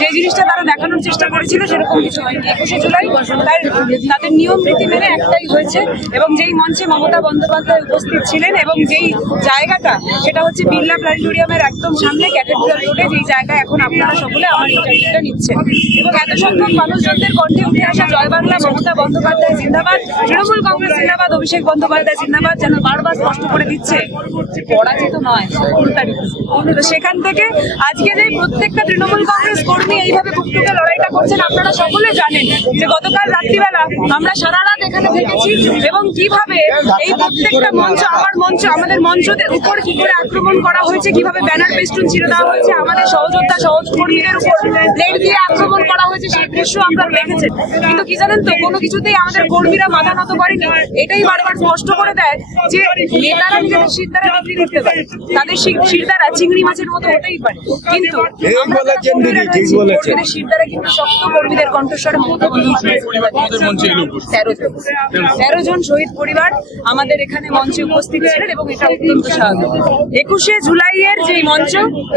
যে জিনিসটা তারা দেখানোর চেষ্টা করেছিল সেরকম কিছু হয়নি। 21শে জুলাই তাদের নিয়ম রীতি মেনে একটাই হয়েছে, এবং যেই মঞ্চে মমতা বন্দ্যোপাধ্যায় উপস্থিত ছিলেন এবং যেই জায়গাটা সেটা হচ্ছে বিড়লা প্ল্যানেটোরিয়ামের একদম সামনে ক্যাথেড্রাল রোডে, যেই জায়গায় এখন আপনারা সকলে আমার ইন্টারভিউটা নিচ্ছেন। এবং এত সংখ্যক মানুষজনদের কণ্ঠে উঠে আসা জয় বাংলা, মমতা বন্দ্যোপাধ্যায় জিন্দাবাদ, তৃণমূল কংগ্রেস জিন্দাবাদ, অভিষেক বন্দ্যোপাধ্যায় জিন্দাবাদ যেন বারবার স্পষ্ট করে দিচ্ছে পরাজিত নয়, প্রতারিত। তো সেখান থেকে আজকে যে প্রত্যেকটা তৃণমূল কংগ্রেস কর্মী এইভাবে বুকটুকে লড়াইটা করছেন, আপনারা সকলে জানেন যে গতকাল রাত্রিবেলা আমরা সারা রাত এখানে থেকেছি এবং কিভাবে এই প্রত্যেকটা মঞ্চ, আমাদের মঞ্চদের উপর কি করে আক্রমণ করা হয়েছে, কিভাবে ব্যানার পেস্টুন ছিঁড়ে দেওয়া হয়েছে, আমাদের সহযোদ্ধা সহকর্মীদের উপর ব্লেড দিয়ে আক্রমণ করা হয়েছে, সেই দৃশ্য আপনারা দেখেছেন। কিন্তু কি জানেন তো, কোনো কিছুতেই আমাদের কর্মীরা মাথা নত করেনি। এটাই বারবার স্পষ্ট করে দেয় যে নেতারা নিজেদের শিরদাঁড়া বিক্রি করতে পারে, তাদের শিরদাঁড়া চিংড়ি মাছের মতো হতেই পারে, কিন্তু কর্মীদের শিরদাঁড়া কিন্তু শক্ত, কর্মীদের কণ্ঠস্বরে মমতা বন্দ্যোপাধ্যায় 13 জন শহীদ পরিবার আমাদের এখানে মঞ্চে উপস্থিত ছিলেন এবং এটা অত্যন্ত স্বাভাবিক। 21শে জুলাইয়ের যে মঞ্চ,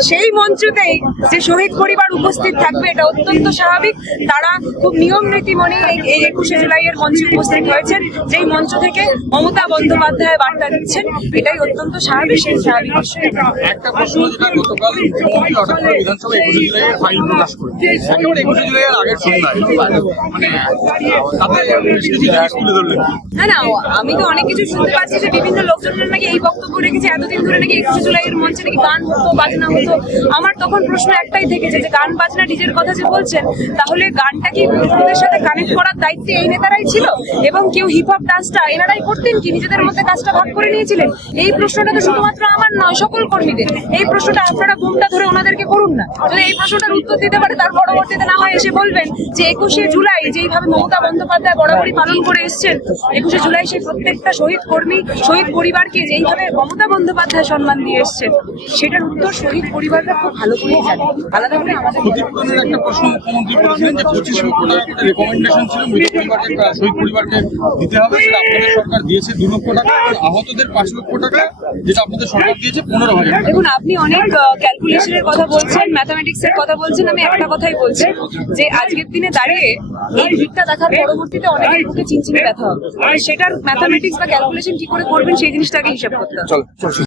সেই মঞ্চতেই যে শহীদ পরিবার উপস্থিত থাকবে এটা অত্যন্ত স্বাভাবিক। তারা খুব নিয়ম রীতি মনে এই 21শে জুলাইয়ের মঞ্চে উপস্থিত হয়েছেন, যেই মঞ্চ থেকে মমতা বন্দ্যোপাধ্যায় বার্তা দিচ্ছেন, এটাই অত্যন্ত স্বাভাবিক। সেই স্বাভাবিক একটা প্রশ্ন, যেটা গতকাল মুখ্যমন্ত্রী হঠাৎ করে বিধানসভায় 21শে জুলাইয়ের ফাইল প্রকাশ করে একেবারে 21শে জুলাইয়ের আগের সন্ধ্যায়, মানে তাতে তুলে ধরলেন। না, আমি তো অনেক কিছু শুনতে পাচ্ছি যে বিভিন্ন লোকজনের নাকি এই বক্তব্য রেখেছে, এতদিন ধরে নাকি 21শে জুলাইয়ের মঞ্চে নাকি গান হতো, বাজনা হতো। আমার তখন প্রশ্ন একটাই থেকেছে যে গান বাজনা ডিজের কথা যে বলছেন, তাহলে গানটা কি মুসলিমদের সাথে কানেক্ট করার দায়িত্বে এই নেতারাই ছিল এবং কেউ হিপ হপ ডান্সটা এনারাই করতেন কি, নিজেদের মধ্যে কাজটা ভাগ করে নিয়েছিলেন? এই প্রশ্নটা তো শুধুমাত্র আমার নয়, সকল কর্মীদের। এই প্রশ্নটা আপনারা ঘুমটা ধরে ওনাদেরকে করুন না। যদি এই প্রশ্নটার উত্তর দিতে পারে, তার পরবর্তীতে না হয় এসে বলবেন যে 21শে জুলাই যেইভাবে মমতা বন্দ্যোপাধ্যায় বরাবরই পালন করে এসছেন, 21শে জুলাই সেই প্রত্যেকটা শহীদ কর্মী, শহীদ পরিবারকে যেইভাবে মমতা বন্দ্যোপাধ্যায় সম্মান দিয়ে এসছেন, সেটার উত্তর শহীদ পরিবাররা খুব ভালো করেই জানে। আলাদা করে আমাদের একটা প্রশ্ন মুখ্যমন্ত্রী বলেছিলেন যে 25 লক্ষ টাকা একটা রেকমেন্ডেশন ছিল মৃত পরিবারকে, শহীদ পরিবারকে দিতে হবে, সেটা আপনাদের সরকার দিয়েছে 2 লক্ষ টাকা, আহতদের 5 লক্ষ টাকা, যেটা আপনাদের সরকার দিয়েছে 15,000 টাকা। দেখুন, আপনি অনেক ক্যালকুলেশনের কথা বলছেন, ম্যাথামেটিক্সের কথা বলছেন, আমি একটা কথাই বলছি যে আজকের দিনে দাঁড়িয়ে এই ভিড়টা দেখার পরবর্তীতে অনেকের বুকে চিনচিনে ব্যথা হবে, সেটার ম্যাথামেটিক্স বা ক্যালকুলেশন কি করে করবেন সেই জিনিসটাকে হিসাব করতে হবে।